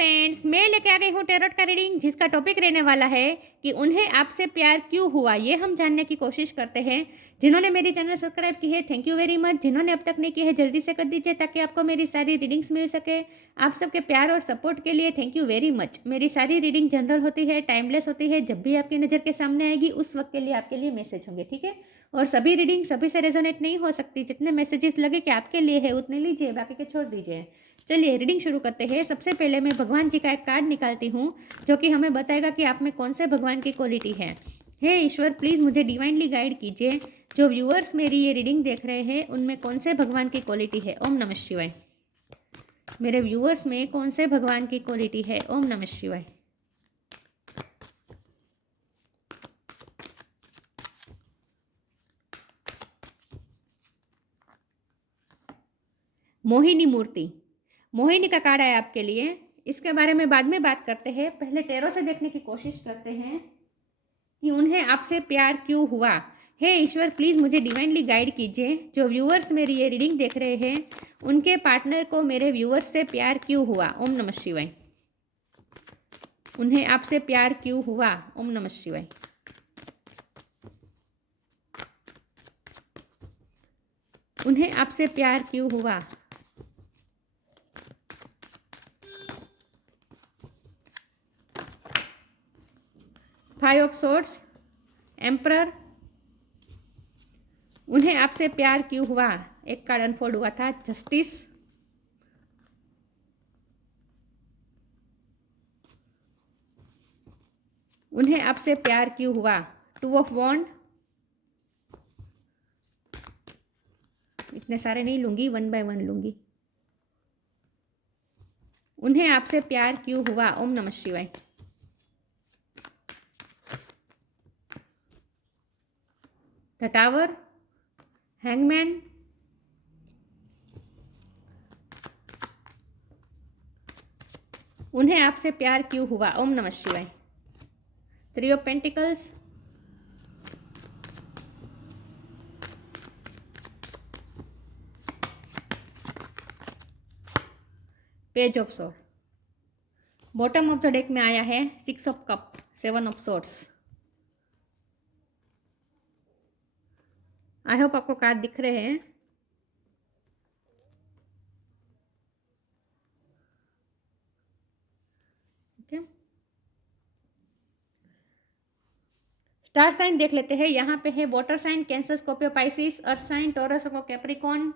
Friends, मैं लेके आ गई हूँ टैरोट का रीडिंग जिसका टॉपिक रहने वाला है कि उन्हें आपसे प्यार क्यों हुआ। ये हम जानने की कोशिश करते हैं। जिन्होंने मेरी चैनल सब्सक्राइब की है थैंक यू वेरी मच। जिन्होंने अब तक नहीं की है जल्दी से कर दीजिए ताकि आपको मेरी सारी रीडिंग्स मिल सके। आप सबके प्यार और सपोर्ट के लिए थैंक यू वेरी मच। मेरी सारी रीडिंग जनरल होती है, टाइमलेस होती है। जब भी आपकी नज़र के सामने आएगी उस वक्त के लिए आपके लिए मैसेज होंगे, ठीक है। और सभी रीडिंग सभी से रेजोनेट नहीं हो सकती। जितने मैसेजेस लगे कि आपके लिए है उतने लीजिए, बाकी के छोड़ दीजिए। चलिए रीडिंग शुरू करते हैं। सबसे पहले मैं भगवान जी का एक कार्ड निकालती हूँ जो कि हमें बताएगा कि आप में कौन से भगवान की क्वालिटी है। हे ईश्वर, प्लीज़ मुझे डिवाइनली गाइड कीजिए। जो व्यूअर्स मेरी ये रीडिंग देख रहे हैं उनमें कौन से भगवान की क्वालिटी है। ओम नमः शिवाय। मेरे व्यूअर्स में कौन से भगवान की क्वालिटी है। ओम नमः शिवाय। मोहिनी मूर्ति, मोहिनी का कार्ड आया आपके लिए। इसके बारे में बाद में बात करते हैं। पहले टैरो से देखने की कोशिश करते हैं कि उन्हें आपसे प्यार क्यों हुआ। हे ईश्वर, प्लीज़ मुझे डिवाइनली गाइड कीजिए। जो व्यूअर्स मेरी ये रीडिंग देख रहे हैं उनके पार्टनर को मेरे व्यूअर्स से प्यार क्यों हुआ। ओम नमः शिवाय। उन्हें आपसे प्यार क्यों हुआ। ओम नमः शिवाय। उन्हें आपसे प्यार क्यों हुआ। Five of swords, emperor. उन्हें आपसे प्यार क्यों हुआ। एक कार्ड अनफोल्ड हुआ था, जस्टिस। उन्हें आपसे प्यार क्यों हुआ। टू ऑफ वॉन्ड। इतने सारे नहीं लूंगी, वन बाय वन लूंगी। उन्हें आपसे प्यार क्यों हुआ। ओम नमः शिवाय। The tower, hangman. उन्हें आपसे प्यार क्यों हुआ। ओम नमः शिवाय। Three of pentacles, page of sword. Bottom of the deck में आया है six of cup, seven of swords. I hope आपको कार्ड दिख रहे हैं। ओके, स्टार साइन देख लेते हैं। यहाँ पे है water sign, cancer, Scorpio, Pisces, earth sign, Taurus, Capricorn,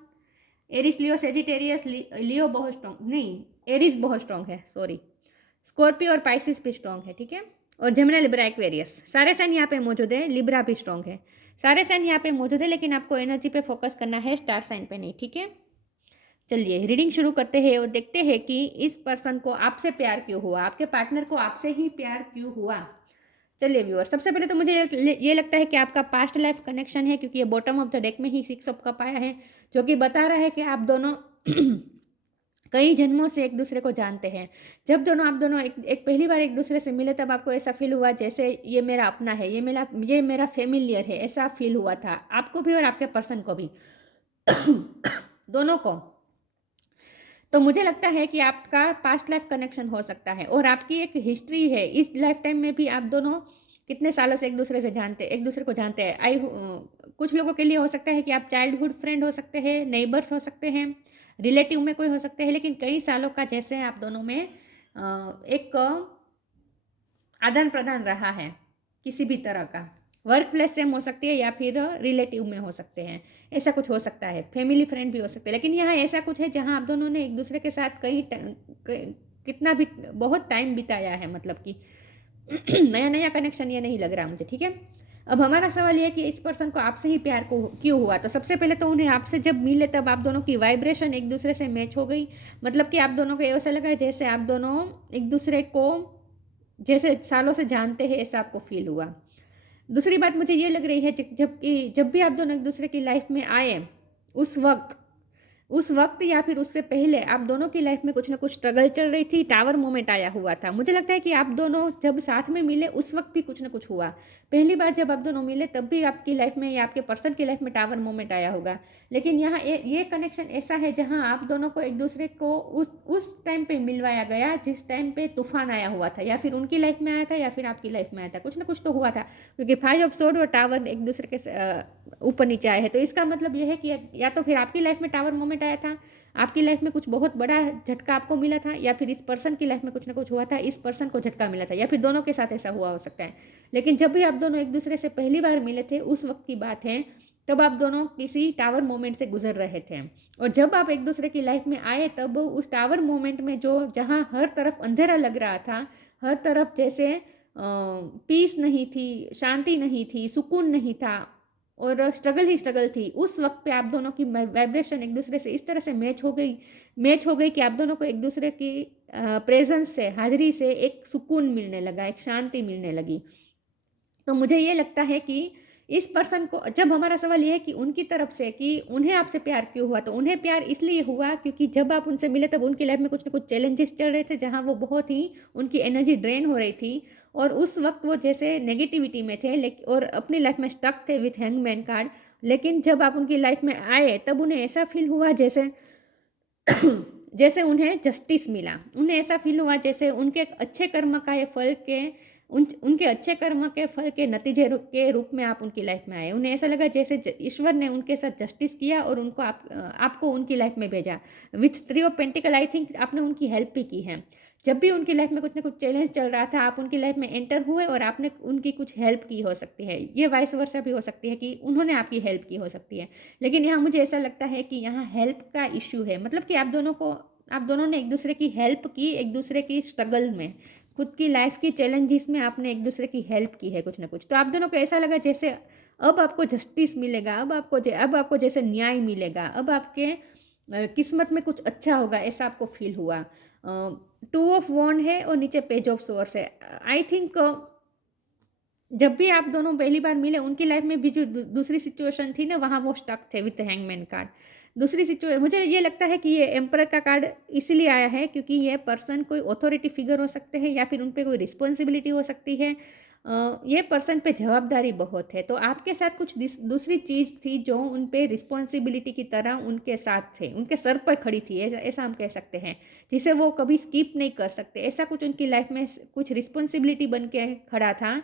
Aries, Leo, Sagittarius. Leo बहुत स्ट्रॉन्ग नहीं, एरिस बहुत स्ट्रॉन्ग है, सॉरी। स्कॉर्पियो और पाइसिस भी स्ट्रॉन्ग है, ठीक है। और जेमिनी, लिब्रा, एक्वेरियस, सारे साइन यहाँ पे मौजूद है। लिब्रा भी स्ट्रॉन्ग है। सारे साइन यहाँ पे मौजूद है, लेकिन आपको एनर्जी पे फोकस करना है, स्टार साइन पे नहीं, ठीक है। चलिए रीडिंग शुरू करते हैं और देखते हैं कि इस पर्सन को आपसे प्यार क्यों हुआ, आपके पार्टनर को आपसे ही प्यार क्यों हुआ। चलिए व्यूअर, सबसे पहले तो मुझे ये लगता है कि आपका पास्ट लाइफ कनेक्शन है, क्योंकि ये बॉटम ऑफ द डेक में ही सिक्स ऑफ कप आया है, जो कि बता रहा है कि आप दोनों कई जन्मों से एक दूसरे को जानते हैं। जब आप दोनों एक पहली बार एक दूसरे से मिले तब आपको ऐसा फील हुआ जैसे ये मेरा अपना है, ये मेरा फेमिलियर है, ऐसा फील हुआ था आपको भी और आपके पर्सन को भी दोनों को। तो मुझे लगता है कि आपका पास्ट लाइफ कनेक्शन हो सकता है और आपकी एक हिस्ट्री है। इस लाइफ टाइम में भी आप दोनों कितने सालों से एक दूसरे को जानते हैं। कुछ लोगों के लिए हो सकता है कि आप चाइल्डहुड फ्रेंड हो सकते हैं, नेबर्स हो सकते हैं, रिलेटिव में कोई हो सकते हैं, लेकिन कई सालों का जैसे आप दोनों में एक आदान प्रदान रहा है किसी भी तरह का। वर्क प्लेस सेम हो सकती है या फिर रिलेटिव में हो सकते हैं, ऐसा कुछ हो सकता है। फैमिली फ्रेंड भी हो सकते हैं, लेकिन यहाँ ऐसा कुछ है जहाँ आप दोनों ने एक दूसरे के साथ कितना भी बहुत टाइम बिताया है, मतलब कि नया नया कनेक्शन ये नहीं लग रहा मुझे, ठीक है। अब हमारा सवाल ये है कि इस पर्सन को आपसे ही प्यार को क्यों हुआ। तो सबसे पहले तो उन्हें आपसे जब मिले तब आप दोनों की वाइब्रेशन एक दूसरे से मैच हो गई, मतलब कि आप दोनों को ऐसा लगा जैसे आप दोनों एक दूसरे को जैसे सालों से जानते हैं, ऐसा आपको फील हुआ। दूसरी बात मुझे ये लग रही है जब भी आप दोनों एक दूसरे की लाइफ में आए उस वक्त उस वक्त या फिर उससे पहले आप दोनों की लाइफ में कुछ ना कुछ स्ट्रगल चल रही थी, टावर मोमेंट आया हुआ था। मुझे लगता है कि आप दोनों जब साथ में मिले उस वक्त भी कुछ ना कुछ हुआ। पहली बार जब आप दोनों मिले तब भी आपकी लाइफ में या आपके पर्सन की लाइफ में टावर मोमेंट आया होगा। लेकिन यहाँ ये कनेक्शन ऐसा है जहाँ आप दोनों को एक दूसरे को उस टाइम पे मिलवाया गया जिस टाइम पे तूफान आया हुआ था, या फिर उनकी लाइफ में आया था या फिर आपकी लाइफ में आया था, कुछ ना कुछ तो हुआ था। क्योंकि 5 ऑफ सोर्ड और टावर एक दूसरे के ऊपर नीचे आए हैं, तो इसका मतलब यह है कि या तो फिर आपकी लाइफ में टावर मोमेंट आया था, आपकी लाइफ में कुछ बहुत बड़ा झटका आपको मिला था, या फिर इस पर्सन की लाइफ में कुछ ना कुछ हुआ था, इस पर्सन को झटका मिला था, या फिर दोनों के साथ ऐसा हुआ हो सकता है। लेकिन जब भी आप दोनों एक दूसरे से पहली बार मिले थे उस वक्त की बात है, तब आप दोनों किसी टावर मोमेंट से गुजर रहे थे। और जब आप एक दूसरे की लाइफ में आए तब उस टावर मोमेंट में जो जहाँ हर तरफ अंधेरा लग रहा था, हर तरफ जैसे पीस नहीं थी, शांति नहीं थी, सुकून नहीं था और स्ट्रगल ही स्ट्रगल थी, उस वक्त पे आप दोनों की वाइब्रेशन एक दूसरे से इस तरह से मैच हो गई कि आप दोनों को एक दूसरे की प्रेजेंस से, हाजिरी से एक सुकून मिलने लगा, एक शांति मिलने लगी। तो मुझे ये लगता है कि इस पर्सन को, जब हमारा सवाल ये है कि उनकी तरफ से कि उन्हें आपसे प्यार क्यों हुआ, तो उन्हें प्यार इसलिए हुआ क्योंकि जब आप उनसे मिले तब उनकी लाइफ में कुछ ना कुछ चैलेंजेस चल रहे थे, जहाँ वो बहुत ही उनकी एनर्जी ड्रेन हो रही थी और उस वक्त वो जैसे नेगेटिविटी में थे, लेकिन और अपनी लाइफ में स्टक थे विथ हैंगमैन कार्ड। लेकिन जब आप उनकी लाइफ में आए तब उन्हें ऐसा फील हुआ जैसे जैसे उन्हें जस्टिस मिला, उन्हें ऐसा फील हुआ जैसे उनके अच्छे कर्म का ये फल के उनके अच्छे कर्म के फल के नतीजे के रूप में आप उनकी लाइफ में आए। उन्हें ऐसा लगा जैसे ईश्वर ने उनके साथ जस्टिस किया और उनको आपको उनकी लाइफ में भेजा। With 3 of pentacle I think आपने उनकी हेल्प भी की है। जब भी उनकी लाइफ में कुछ ना कुछ चैलेंज चल रहा था, आप उनकी लाइफ में एंटर हुए और आपने उनकी कुछ हेल्प की हो सकती है। ये वाइस वर्सा भी हो सकती है कि उन्होंने आपकी हेल्प की हो सकती है। लेकिन यहाँ मुझे ऐसा लगता है कि यहाँ हेल्प का इश्यू है, मतलब कि आप दोनों ने एक दूसरे की हेल्प की, एक दूसरे की स्ट्रगल में, खुद की लाइफ की चैलेंजेस में आपने एक दूसरे की हेल्प की है कुछ ना कुछ। तो आप दोनों को ऐसा लगा जैसे अब आपको जस्टिस मिलेगा, अब आपको जैसे न्याय मिलेगा, अब आपके किस्मत में कुछ अच्छा होगा, ऐसा आपको फील हुआ। 2 ऑफ वॉन्ड है और नीचे पेज ऑफ सोर्स है। आई थिंक जब भी आप दोनों पहली बार मिले उनकी लाइफ में भी जो दूसरी सिचुएशन थी ना, वहाँ वो स्टक थे विथ हैंगमैन कार्ड। दूसरी सिचुएशन, मुझे ये लगता है कि ये एम्परर का कार्ड इसलिए आया है क्योंकि ये पर्सन कोई अथॉरिटी फिगर हो सकते हैं या फिर उन पर कोई रिस्पॉन्सिबिलिटी हो सकती है। ये पर्सन पे जवाबदारी बहुत है, तो आपके साथ कुछ दूसरी चीज़ थी जो उन पे रिस्पॉन्सिबिलिटी की तरह उनके साथ थे, उनके सर पर खड़ी थी, ऐसा हम कह सकते हैं, जिसे वो कभी स्किप नहीं कर सकते। ऐसा कुछ उनकी लाइफ में कुछ रिस्पॉन्सिबिलिटी बन के खड़ा था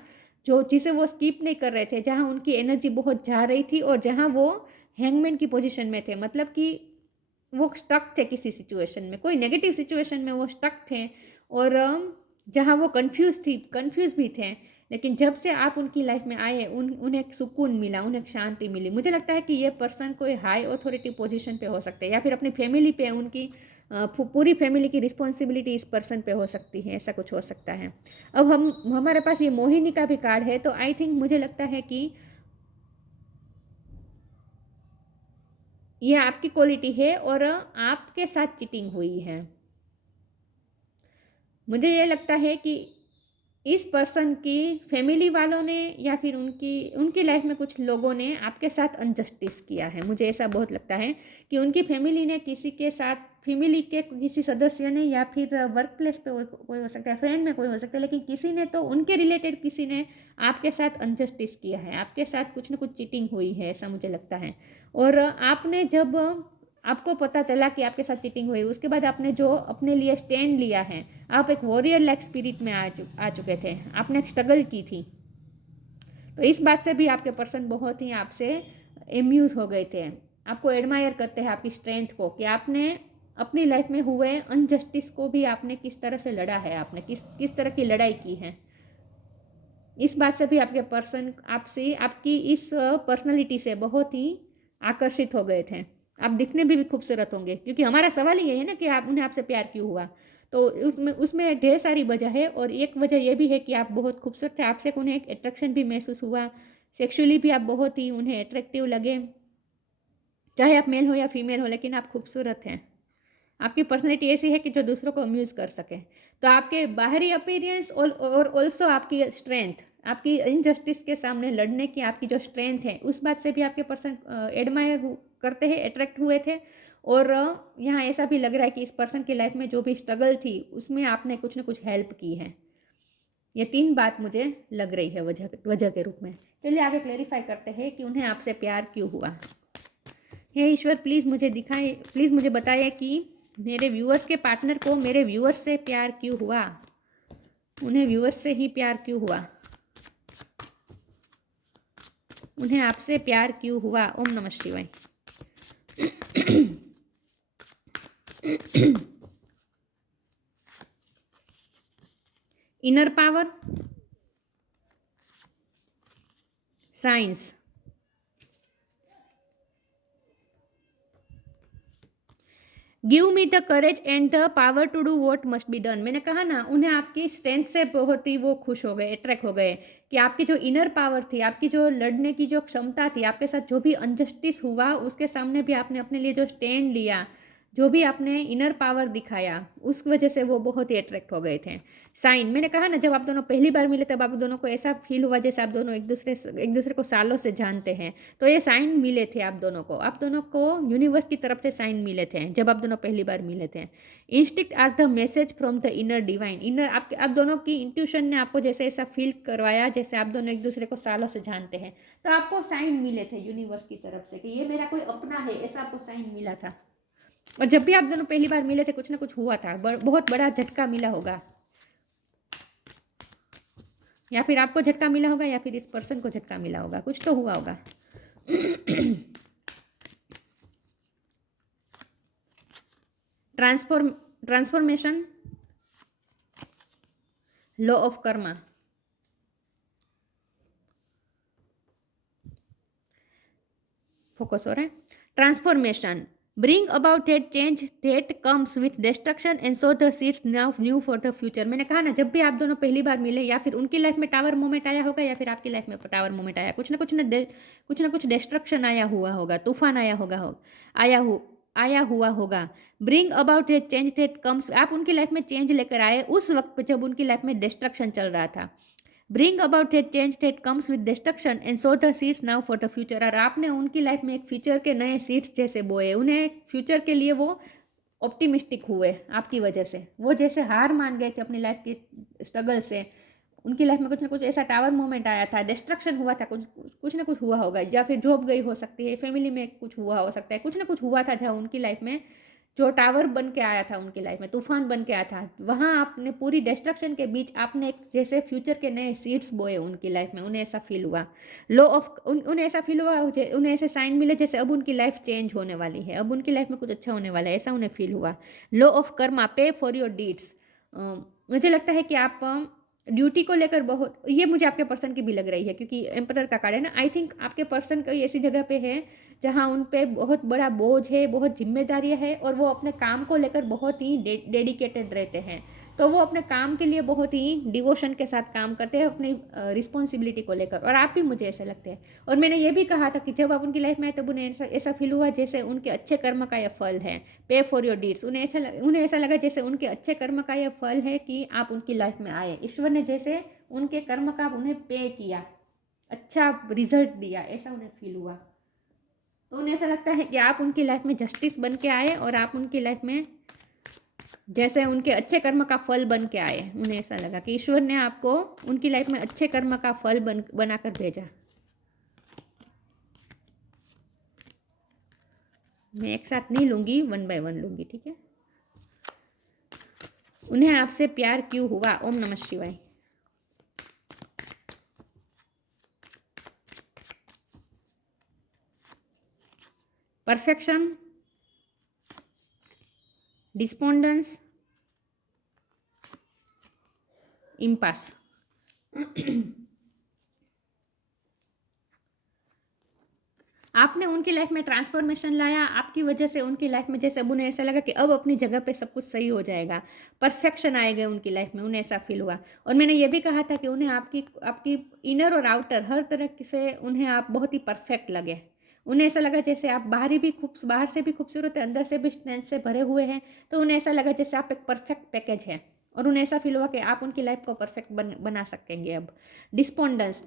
जो जिसे वो स्किप नहीं कर रहे थे, जहाँ उनकी एनर्जी बहुत जा रही थी और जहाँ वो हैंगमैन की पोजीशन में थे, मतलब कि वो स्टक थे किसी सिचुएशन में, कोई नेगेटिव सिचुएशन में वो स्टक थे और जहाँ वो कंफ्यूज भी थे। लेकिन जब से आप उनकी लाइफ में आए उन्हें एक सुकून मिला, उन्हें एक शांति मिली। मुझे लगता है कि ये पर्सन कोई हाई अथॉरिटी पोजीशन पे हो सकते हैं या फिर अपनी फैमिली पे उनकी पूरी फैमिली की रिस्पॉन्सिबिलिटी इस पर्सन पे हो सकती है, ऐसा कुछ हो सकता है। अब हमारे पास ये मोहिनी का भी कार्ड है, तो आई थिंक मुझे लगता है कि यह आपकी क्वालिटी है और आपके साथ चीटिंग हुई है। मुझे ये लगता है कि इस पर्सन की फैमिली वालों ने या फिर उनकी लाइफ में कुछ लोगों ने आपके साथ अनजस्टिस किया है। मुझे ऐसा बहुत लगता है कि उनकी फैमिली ने किसी के साथ, फैमिली के किसी सदस्य ने या फिर वर्क प्लेस पे कोई हो सकता है, फ्रेंड में कोई हो सकता है, लेकिन किसी ने तो उनके रिलेटेड किसी ने आपके साथ अनजस्टिस किया है, आपके साथ कुछ ना कुछ चीटिंग हुई है, ऐसा मुझे लगता है। और आपने जब आपको पता चला कि आपके साथ चीटिंग हुई, उसके बाद आपने जो अपने लिए स्टैंड लिया है, आप एक वॉरियर लाइक स्पिरिट में आ चुके थे, आपने एक स्ट्रगल की थी। तो इस बात से भी आपके पर्सन बहुत ही आपसे एम्यूज़ हो गए थे, आपको एडमायर करते हैं आपकी स्ट्रेंथ को, कि आपने अपनी लाइफ में हुए अनजस्टिस को भी आपने किस तरह से लड़ा है, आपने किस तरह की लड़ाई की है। इस बात से भी आपके पर्सन आपसे, आपकी इस पर्सनैलिटी से बहुत ही आकर्षित हो गए थे। आप दिखने भी खूबसूरत होंगे, क्योंकि हमारा सवाल ही है ना कि उन्हें आपसे प्यार क्यों हुआ। तो उसमें ढेर सारी वजह है और एक वजह यह भी है कि आप बहुत खूबसूरत थे, आपसे उन्हें एक अट्रैक्शन भी महसूस हुआ, सेक्सुअली भी आप बहुत ही उन्हें अट्रैक्टिव लगे, चाहे आप मेल हो या फीमेल हो, लेकिन आप खूबसूरत हैं। आपकी पर्सनैलिटी ऐसी है कि जो दूसरों को अम्यूज़ कर सके। तो आपके बाहरी अपीयरेंस और ऑल्सो आपकी स्ट्रेंथ, आपकी इनजस्टिस के सामने लड़ने की आपकी जो स्ट्रेंथ है, उस बात से भी आपके पर्सन एडमायर करते हैं, अट्रैक्ट हुए थे। और यहाँ ऐसा भी लग रहा है कि इस पर्सन की लाइफ में जो भी स्ट्रगल थी उसमें आपने कुछ ना कुछ हेल्प की है। ये 3 बात मुझे लग रही है वजह के रूप में। चलिए आगे क्लेरिफाई करते हैं कि उन्हें आपसे प्यार क्यों हुआ। हे ईश्वर, प्लीज़ मुझे दिखाए, प्लीज़ मुझे बताइए कि मेरे व्यूअर्स के पार्टनर को मेरे व्यूअर्स से प्यार क्यों हुआ, उन्हें व्यूअर्स से ही प्यार क्यों हुआ, उन्हें आपसे प्यार क्यों हुआ। ओम नमः शिवाय। Inner power, science, give me the courage and the power to do what must be done. मैंने कहा ना, उन्हें आपकी स्ट्रेंथ से बहुत ही वो खुश हो गए, अट्रैक्ट हो गए कि आपकी जो इनर पावर थी, आपकी जो लड़ने की जो क्षमता थी, आपके साथ जो भी अनजस्टिस हुआ उसके सामने भी आपने अपने लिए जो स्टैंड लिया, जो भी आपने इनर पावर दिखाया, उस वजह से वो बहुत ही अट्रैक्ट हो गए थे। साइन, मैंने कहा ना, जब आप दोनों पहली बार मिले तब आप दोनों को ऐसा फील हुआ जैसे आप दोनों एक दूसरे को सालों से जानते हैं। तो ये साइन मिले थे आप दोनों को यूनिवर्स की तरफ से साइन मिले थे जब आप दोनों पहली बार मिले थे। Instinct are the message from the inner divine. आप दोनों की इंट्यूशन ने आपको जैसे ऐसा फील करवाया जैसे आप दोनों एक दूसरे को सालों से जानते हैं। तो आपको साइन मिले थे यूनिवर्स की तरफ से कि ये मेरा कोई अपना है, ऐसा आपको साइन मिला था। और जब भी आप दोनों पहली बार मिले थे कुछ ना कुछ हुआ था, बहुत बड़ा झटका मिला होगा, या फिर आपको झटका मिला होगा या फिर इस पर्सन को झटका मिला होगा, कुछ तो हुआ होगा। Transformation, law of Karma. Focus हो रहा है। Transformation, bring about that change that comes with destruction and so the seeds now new for the future. मैंने कहा ना, जब भी आप दोनों पहली बार मिले या फिर उनकी लाइफ में टावर मोमेंट आया होगा या फिर आपकी लाइफ में टावर मोमेंट आया, कुछ ना कुछ डिस्ट्रक्शन आया हुआ होगा, तूफान आया हुआ होगा। Bring about that change that comes, आप उनकी लाइफ में चेंज लेकर आए उस वक्त पे जब उनकी लाइफ में डिस्ट्रक्शन चल रहा था। Bring about that change that comes with destruction and so the seeds now for the future. और आपने उनकी लाइफ में एक फ्यूचर के नए सीड्स जैसे बोए, उन्हें फ्यूचर के लिए वो ऑप्टिमिस्टिक हुए आपकी वजह से। वो जैसे हार मान गए थे अपनी लाइफ की स्ट्रगल से, उनकी लाइफ में कुछ ना कुछ ऐसा टावर मोमेंट आया था, डिस्ट्रक्शन हुआ था, कुछ ना कुछ हुआ होगा, या फिर जॉब गई हो सकती है, फैमिली में कुछ हुआ हो सकता है, कुछ ना कुछ हुआ था जहाँ उनकी लाइफ में जो टावर बन के आया था, उनकी लाइफ में तूफान बन के आया था, वहाँ आपने पूरी डिस्ट्रक्शन के बीच आपने एक जैसे फ्यूचर के नए सीड्स बोए उनकी लाइफ में। उन्हें ऐसा फील हुआ, उन्हें ऐसा फील हुआ, उन्हें ऐसे साइन मिले जैसे अब उनकी लाइफ चेंज होने वाली है, अब उनकी लाइफ में कुछ अच्छा होने वाला है, ऐसा उन्हें फील हुआ। लॉ ऑफ कर्मा, पे फॉर योर डीड्स। मुझे लगता है कि आप ड्यूटी को लेकर बहुत, ये मुझे आपके पर्सन की भी लग रही है क्योंकि एम्परर का कार्ड है ना। आई थिंक आपके पर्सन कोई ऐसी जगह पे है जहाँ उन पे बहुत बड़ा बोझ है, बहुत जिम्मेदारियाँ है, और वो अपने काम को लेकर बहुत ही डेडिकेटेड रहते हैं। तो वो अपने काम के लिए बहुत ही डिवोशन के साथ काम करते हैं अपनी रिस्पॉन्सिबिलिटी को लेकर, और आप भी मुझे ऐसे लगते हैं। और मैंने ये भी कहा था कि जब आप उनकी लाइफ में आए तब उन्हें ऐसा फील हुआ जैसे उनके अच्छे कर्म का यह फल है, पे फॉर योर डीड्स। उन्हें ऐसा लगा जैसे उनके अच्छे कर्म का यह फल है कि आप उनकी लाइफ में आए, ईश्वर ने जैसे उनके कर्म का उन्हें पे किया, अच्छा रिजल्ट दिया, ऐसा उन्हें फील हुआ। तो उन्हें ऐसा लगता है कि आप उनकी लाइफ में जस्टिस बन के आए और आप उनकी लाइफ में जैसे उनके अच्छे कर्म का फल बन के आए। उन्हें ऐसा लगा कि ईश्वर ने आपको उनकी लाइफ में अच्छे कर्म का फल बनाकर भेजा। मैं एक साथ नहीं लूंगी, 1 बाय 1 लूंगी, ठीक है। उन्हें आपसे प्यार क्यों हुआ। ओम नमः शिवाय। Perfection, despondence, impasse. आपने उनकी लाइफ में ट्रांसफॉर्मेशन लाया, आपकी वजह से उनकी लाइफ में जैसे अब उन्हें ऐसा लगा कि अब अपनी जगह पे सब कुछ सही हो जाएगा, परफेक्शन आएगा उनकी लाइफ में, उन्हें ऐसा फील हुआ। और मैंने ये भी कहा था कि उन्हें आपकी इनर और आउटर हर तरह से उन्हें आप बहुत ही परफेक्ट लगे। उन्हें ऐसा लगा जैसे आप बाहर से भी खूबसूरत है, अंदर से भी स्ट्रेंथ से भरे हुए हैं। तो उन्हें ऐसा लगा जैसे आप एक परफेक्ट पैकेज है, और उन्हें ऐसा फील हुआ कि आप उनकी लाइफ को परफेक्ट बना सकेंगे अब। डिस्पोंडेंस,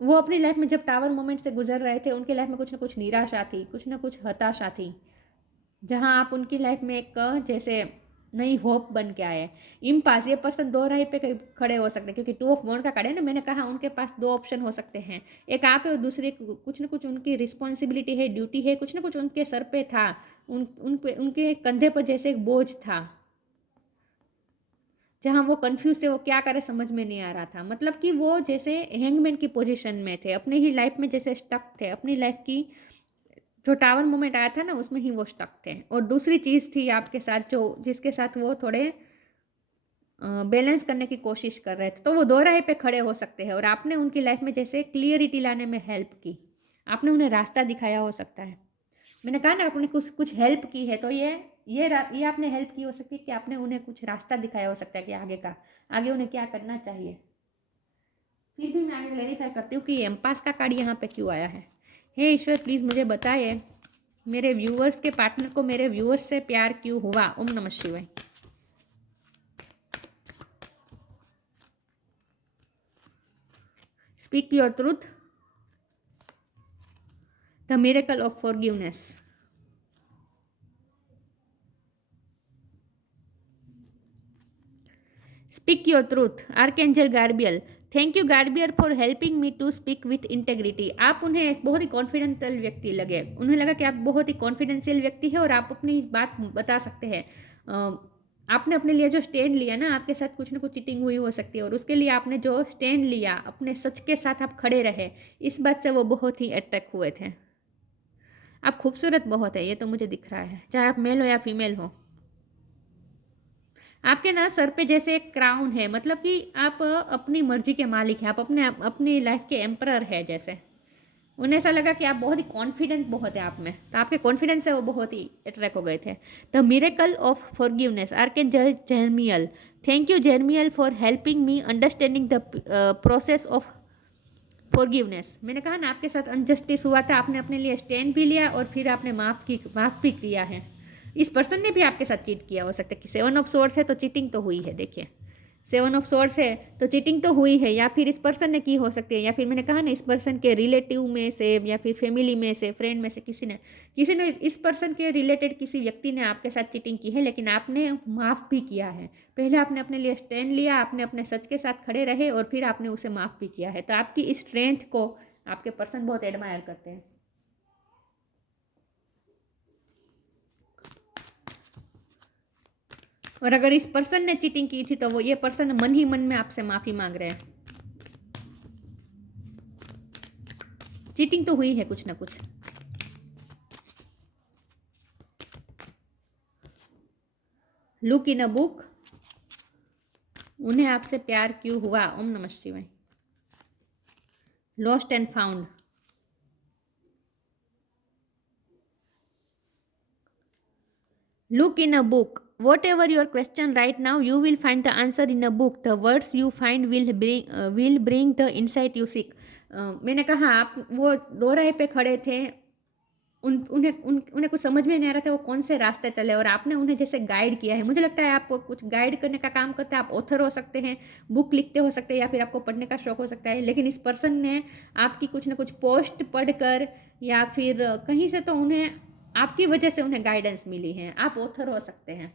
वो अपनी लाइफ में जब टावर मोमेंट से गुजर रहे थे, उनके लाइफ में कुछ ना कुछ निराशा थी, कुछ ना कुछ हताशा थी, जहाँ आप उनकी लाइफ में एक जैसे नई होप बन के आए। इम्पास, ये पर्सन दो राह पे खड़े हो सकते हैं, क्योंकि टू ऑफ वॉन्ड का कार्ड है ना, मैंने कहा उनके पास दो ऑप्शन हो सकते हैं, एक आप है और दूसरे कुछ ना कुछ उनकी रिस्पॉन्सिबिलिटी है, ड्यूटी है, कुछ ना कुछ उनके सर पे था, उन पे उनके कंधे पर जैसे एक बोझ था, जहाँ वो कंफ्यूज थे, वो क्या करे समझ में नहीं आ रहा था। मतलब कि वो जैसे हैंगमैन की पोजीशन में थे, अपनी ही लाइफ में जैसे स्टक थे, अपनी लाइफ की जो टावर मोमेंट आया था ना उसमें ही वो स्टक थे। और दूसरी चीज़ थी आपके साथ जो जिसके साथ वो थोड़े बैलेंस करने की कोशिश कर रहे थे, तो वो दो राह पे खड़े हो सकते हैं और आपने उनकी लाइफ में जैसे क्लियरिटी लाने में हेल्प की, आपने उन्हें रास्ता दिखाया हो सकता है। मैंने कहा ना आपने कुछ हेल्प की है, तो ये आपने हेल्प की हो सकती है कि आपने उन्हें कुछ रास्ता दिखाया हो सकता है कि आगे उन्हें क्या करना चाहिए। फिर भी मैं आगे वेरीफाई करती हूँ कि एम्पास का कार्ड यहाँ पे क्यों आया है। हे ईश्वर प्लीज़ मुझे बताइए मेरे व्यूअर्स के पार्टनर को मेरे व्यूअर्स से प्यार क्यों हुआ। ओम नमः शिवाय। Speak your truth, the miracle of forgiveness. Speak your truth, archangel Gabriel. Thank you Gabriel for helping me to speak with integrity. आप उन्हें एक बहुत ही कॉन्फिडेंशियल व्यक्ति लगे, उन्हें लगा कि आप बहुत ही कॉन्फिडेंशियल व्यक्ति है और आप अपनी बात बता सकते हैं। आपने अपने लिए जो स्टैंड लिया ना, आपके साथ कुछ ना कुछ चीटिंग हुई हो सकती है और उसके लिए आपने जो स्टैंड लिया, अपने सच के साथ आप खड़े रहे, इस बात से वो बहुत ही अट्रैक्ट हुए थे। आप खूबसूरत बहुत है, ये तो मुझे दिख रहा है, चाहे आप मेल हो या फीमेल हो। आपके ना सर पे जैसे एक क्राउन है, मतलब कि आप अपनी मर्जी के मालिक हैं, आप अपनी लाइफ के एम्परर है जैसे। उन्हें ऐसा लगा कि आप बहुत ही कॉन्फिडेंट बहुत है आप में, तो आपके कॉन्फिडेंस से वो बहुत ही अट्रैक्ट हो गए थे। The miracle of forgiveness, archangel Jeremiel. Thank you Jeremiel for helping me understanding the process of forgiveness. मैंने कहा ना आपके साथ अनजस्टिस हुआ था, आपने अपने लिए स्टैंड भी लिया और फिर आपने माफ़ भी किया है। इस पर्सन ने भी आपके साथ चीट किया हो सकता है कि 7 ऑफ सोर्ड्स है तो चीटिंग तो हुई है। देखिए 7 ऑफ सोर्ड्स है तो चीटिंग तो हुई है, या फिर इस पर्सन ने की हो सकती है, या फिर मैंने कहा ना इस पर्सन के रिलेटिव में से या फिर फैमिली में से, फ्रेंड में से किसी ने इस पर्सन के रिलेटेड किसी व्यक्ति ने आपके साथ चीटिंग की है, लेकिन आपने माफ़ भी किया है। पहले आपने अपने लिए स्टैंड लिया, आपने अपने सच के साथ खड़े रहे और फिर आपने उसे माफ़ भी किया है। तो आपकी इस स्ट्रेंथ को आपके पर्सन बहुत एडमायर करते हैं। और अगर इस पर्सन ने चीटिंग की थी तो वो ये पर्सन मन ही मन में आपसे माफ़ी मांग रहे हैं। चीटिंग तो हुई है कुछ ना कुछ। लुक इन अ बुक, उन्हें आपसे प्यार क्यों हुआ। ओम नमः शिवाय। Lost and found, look in a book, whatever your question right now you will find the answer in a book, the words you find will bring the insight you seek। मैंने कहा आप वो दो राह पे खड़े थे, उन्हें कुछ समझ में नहीं आ रहा था वो कौन से रास्ते चले, और आपने उन्हें जैसे गाइड किया है। मुझे लगता है आप कुछ गाइड करने का काम करते हैं, आप ऑथर हो सकते हैं, बुक लिखते हो सकते हैं, या फिर आपको पढ़ने का शौक हो सकता है। लेकिन इस पर्सन ने आपकी कुछ ना कुछ पोस्ट पढ़कर या फिर कहीं से तो उन्हें आपकी वजह से उन्हें गाइडेंस मिली है। आप ऑथर हो सकते हैं,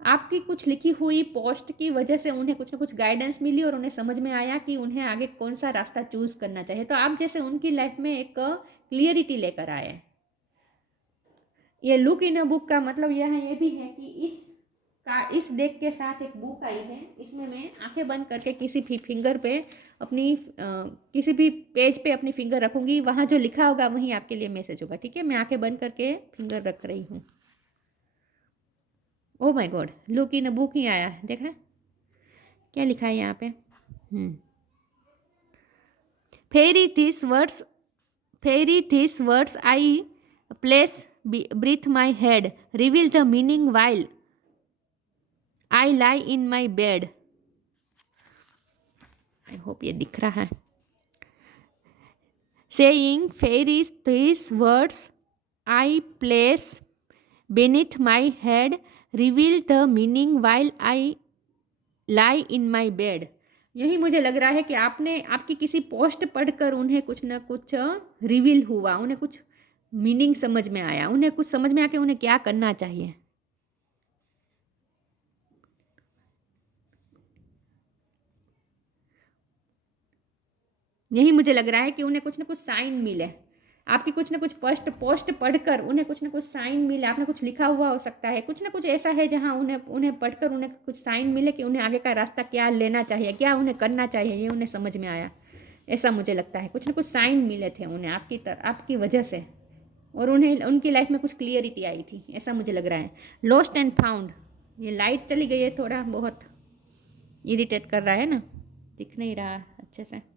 आपकी कुछ लिखी हुई पोस्ट की वजह से उन्हें कुछ ना कुछ गाइडेंस मिली और उन्हें समझ में आया कि उन्हें आगे कौन सा रास्ता चूज करना चाहिए। तो आप जैसे उनकी लाइफ में एक क्लियरिटी लेकर आए। ये लुक इन अ बुक का मतलब यह ये भी है कि इस डेक के साथ एक बुक आई है, इसमें मैं आंखें बंद करके किसी भी फिंगर पे अपनी किसी भी पेज पे अपनी फिंगर रखूंगी, वहाँ जो लिखा होगा वहीं आपके लिए मैसेज होगा। ठीक है, मैं आंखें बंद करके फिंगर रख रही हूँ। Oh my god, look in a book ही आया है, देखा क्या लिखा है यहाँ पे। Fairy this words, fairy this words I place breath my head, reveal the meaning while I lie in my bed. I hope ये दिख रहा है। Saying fairies this words I place beneath my head, reveal the meaning while I lie in my bed। यही मुझे लग रहा है कि आपने आपकी किसी पोस्ट पढ़कर उन्हें कुछ ना कुछ रिवील हुआ, उन्हें कुछ मीनिंग समझ में आया, उन्हें कुछ समझ में आके उन्हें क्या करना चाहिए। यही मुझे लग रहा है कि उन्हें कुछ ना कुछ साइन मिले, आपकी कुछ ना कुछ पोस्ट पोस्ट पढ़कर उन्हें कुछ ना कुछ साइन मिले। आपने कुछ लिखा हुआ हो सकता है, कुछ ना कुछ ऐसा है जहाँ उन्हें उन्हें पढ़कर उन्हें कुछ साइन मिले कि उन्हें आगे का रास्ता क्या लेना चाहिए, क्या उन्हें करना चाहिए, ये उन्हें समझ में आया। ऐसा मुझे लगता है कुछ ना कुछ साइन मिले थे उन्हें आपकी वजह से, और उन्हें उनकी लाइफ में कुछ क्लियरिटी आई थी, ऐसा मुझे लग रहा है। लॉस्ट एंड फाउंड, ये लाइट चली गई है, थोड़ा बहुत इरिटेट कर रहा है ना, दिख नहीं रहा अच्छे से।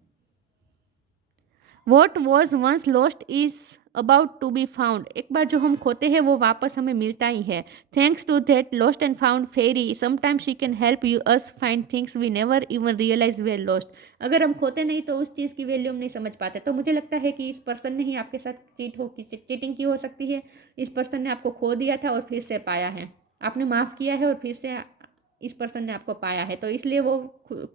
What was once lost is about to be found, एक बार जो हम खोते हैं वो वापस हमें मिलता ही है। Thanks to that lost and found fairy sometimes she can help you us find things we never even realise we lost. अगर हम खोते नहीं तो उस चीज़ की वैल्यू हम नहीं समझ पाते। तो मुझे लगता है कि इस पर्सन ने ही आपके साथ चीटिंग की हो सकती है। इस पर्सन ने आपको खो दिया था और फिर से पाया है, आपने माफ़ किया है और फिर से इस पर्सन ने आपको पाया है, तो इसलिए वो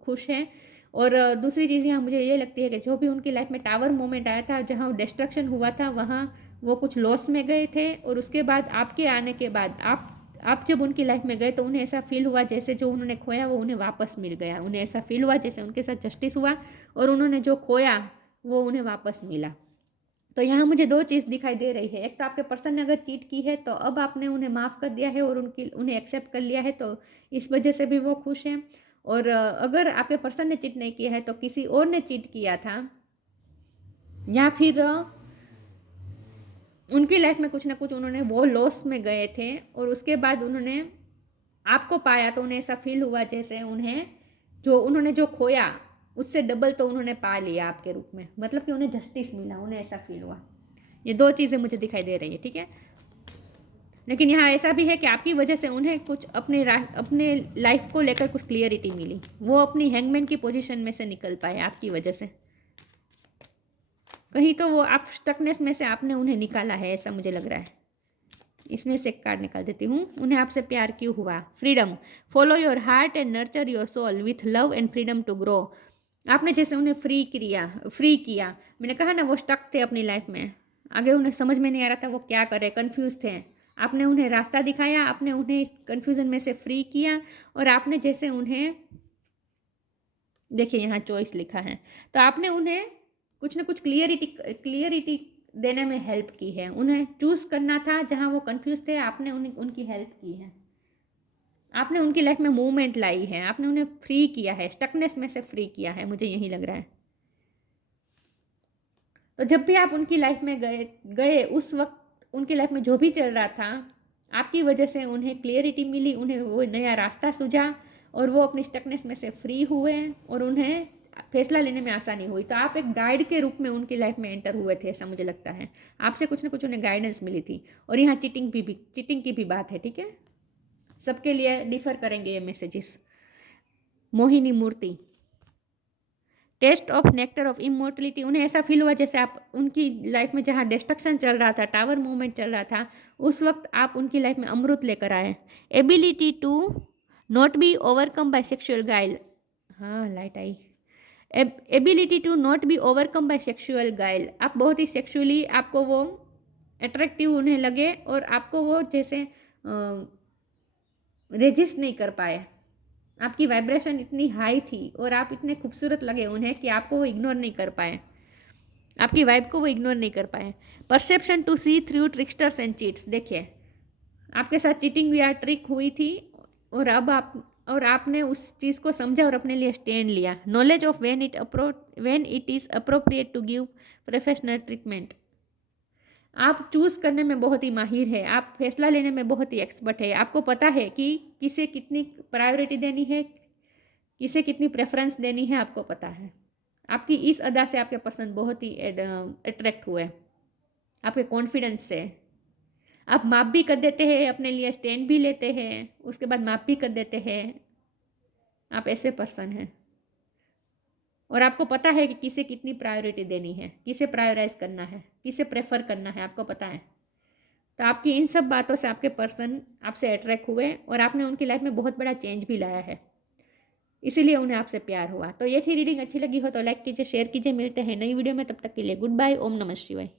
खुश हैं। और दूसरी चीज़ यहाँ मुझे ये लगती है कि जो भी उनकी लाइफ में टावर मोमेंट आया था, जहाँ डिस्ट्रक्शन हुआ था, वहाँ वो कुछ लॉस में गए थे, और उसके बाद आपके आने के बाद आप जब उनकी लाइफ में गए तो उन्हें ऐसा फील हुआ जैसे जो उन्होंने खोया वो उन्हें वापस मिल गया। उन्हें ऐसा फील हुआ जैसे उनके साथ जस्टिस हुआ और उन्होंने जो खोया वो उन्हें वापस मिला। तो यहाँ मुझे दो चीज़ दिखाई दे रही है। एक तो आपके पर्सन ने अगर चीट की है तो अब आपने उन्हें माफ़ कर दिया है और उन्हें एक्सेप्ट कर लिया है, तो इस वजह से भी वो खुश हैं। और अगर आपके पर्सन ने चीट नहीं किया है तो किसी और ने चीट किया था, या फिर उनकी लाइफ में कुछ ना कुछ उन्होंने वो लॉस में गए थे और उसके बाद उन्होंने आपको पाया तो उन्हें ऐसा फील हुआ जैसे उन्होंने जो खोया उससे डबल तो उन्होंने पा लिया आपके रूप में, मतलब कि उन्हें जस्टिस मिला, उन्हें ऐसा फील हुआ। ये दो चीज़ें मुझे दिखाई दे रही है, ठीक है। लेकिन यहाँ ऐसा भी है कि आपकी वजह से उन्हें कुछ अपने लाइफ को लेकर कुछ क्लियरिटी मिली, वो अपनी हैंगमैन की पोजीशन में से निकल पाए आपकी वजह से। कहीं तो वो आप स्टकनेस में से आपने उन्हें निकाला है, ऐसा मुझे लग रहा है। इसमें से एक कार्ड निकाल देती हूँ। उन्हें आपसे प्यार क्यों हुआ? Freedom, follow your heart and nurture your soul with love and freedom to grow. आपने जैसे उन्हें फ्री किया, मैंने कहा ना वो स्टक थे अपनी लाइफ में, आगे उन्हें समझ में नहीं आ रहा था वो क्या करे, कंफ्यूज थे। आपने उन्हें रास्ता दिखाया, आपने उन्हें इस कन्फ्यूज़न में से फ्री किया, और आपने जैसे उन्हें, देखिए यहाँ चॉइस लिखा है, तो आपने उन्हें कुछ ना कुछ क्लियरिटी देने में हेल्प की है। उन्हें चूज़ करना था जहाँ वो कंफ्यूज थे, आपने उनकी हेल्प की है, आपने उनकी लाइफ में मूवमेंट लाई है, आपने उन्हें फ्री किया है, स्टकनेस में से फ्री किया है, मुझे यही लग रहा है। तो जब भी आप उनकी लाइफ में गए उस वक्त उनकी लाइफ में जो भी चल रहा था, आपकी वजह से उन्हें क्लियरिटी मिली, उन्हें वो नया रास्ता सूझा और वो अपनी स्टकनेस में से फ्री हुए और उन्हें फैसला लेने में आसानी हुई। तो आप एक गाइड के रूप में उनकी लाइफ में एंटर हुए थे, ऐसा मुझे लगता है। आपसे कुछ ना कुछ उन्हें गाइडेंस मिली थी। और यहाँ चीटिंग की भी बात है, ठीक है, सबके लिए डिफर करेंगे ये messages. Mohini Murti, test of nectar of immortality, उन्हें ऐसा फील हुआ जैसे आप उनकी लाइफ में जहाँ डिस्ट्रक्शन चल रहा था, टावर मूवमेंट चल रहा था, उस वक्त आप उनकी लाइफ में अमृत लेकर आए। Ability to not be overcome by sexual guile, हाँ लाइट आई। Ability to not be overcome by sexual guile, आप बहुत ही सेक्सुअली आपको वो अट्रैक्टिव उन्हें लगे और आपको वो जैसे रेजिस्ट नहीं कर पाए। आपकी वाइब्रेशन इतनी हाई थी और आप इतने खूबसूरत लगे उन्हें कि आपको वो इग्नोर नहीं कर पाए, आपकी वाइब को वो इग्नोर नहीं कर पाए। Perception to see through tricksters and cheats, देखिए आपके साथ चीटिंग या ट्रिक हुई थी और अब आपने उस चीज़ को समझा और अपने लिए स्टैंड लिया। Knowledge of when it is appropriate to give professional treatment, आप चूज़ करने में बहुत ही माहिर है, आप फैसला लेने में बहुत ही एक्सपर्ट है, आपको पता है कि किसे कितनी प्रायोरिटी देनी है, किसे कितनी प्रेफरेंस देनी है, आपको पता है। आपकी इस अदा से आपके पर्सन बहुत ही अट्रैक्ट हुए, आपके कॉन्फिडेंस से। आप माफ़ भी कर देते हैं, अपने लिए स्टैंड भी लेते हैं, उसके बाद माफ़ भी कर देते हैं। आप ऐसे पर्सन हैं और आपको पता है कि किसे कितनी प्रायोरिटी देनी है, किसे प्रायोराइज करना है, किसे प्रेफर करना है, आपको पता है। तो आपकी इन सब बातों से आपके पर्सन आपसे अट्रैक्ट हुए और आपने उनकी लाइफ में बहुत बड़ा चेंज भी लाया है। इसीलिए उन्हें आपसे प्यार हुआ। तो ये थी रीडिंग, अच्छी लगी हो तो लाइक कीजिए, शेयर कीजिए। मिलते हैं नई वीडियो में, तब तक के लिए गुड बाय। ओम नमः शिवाय।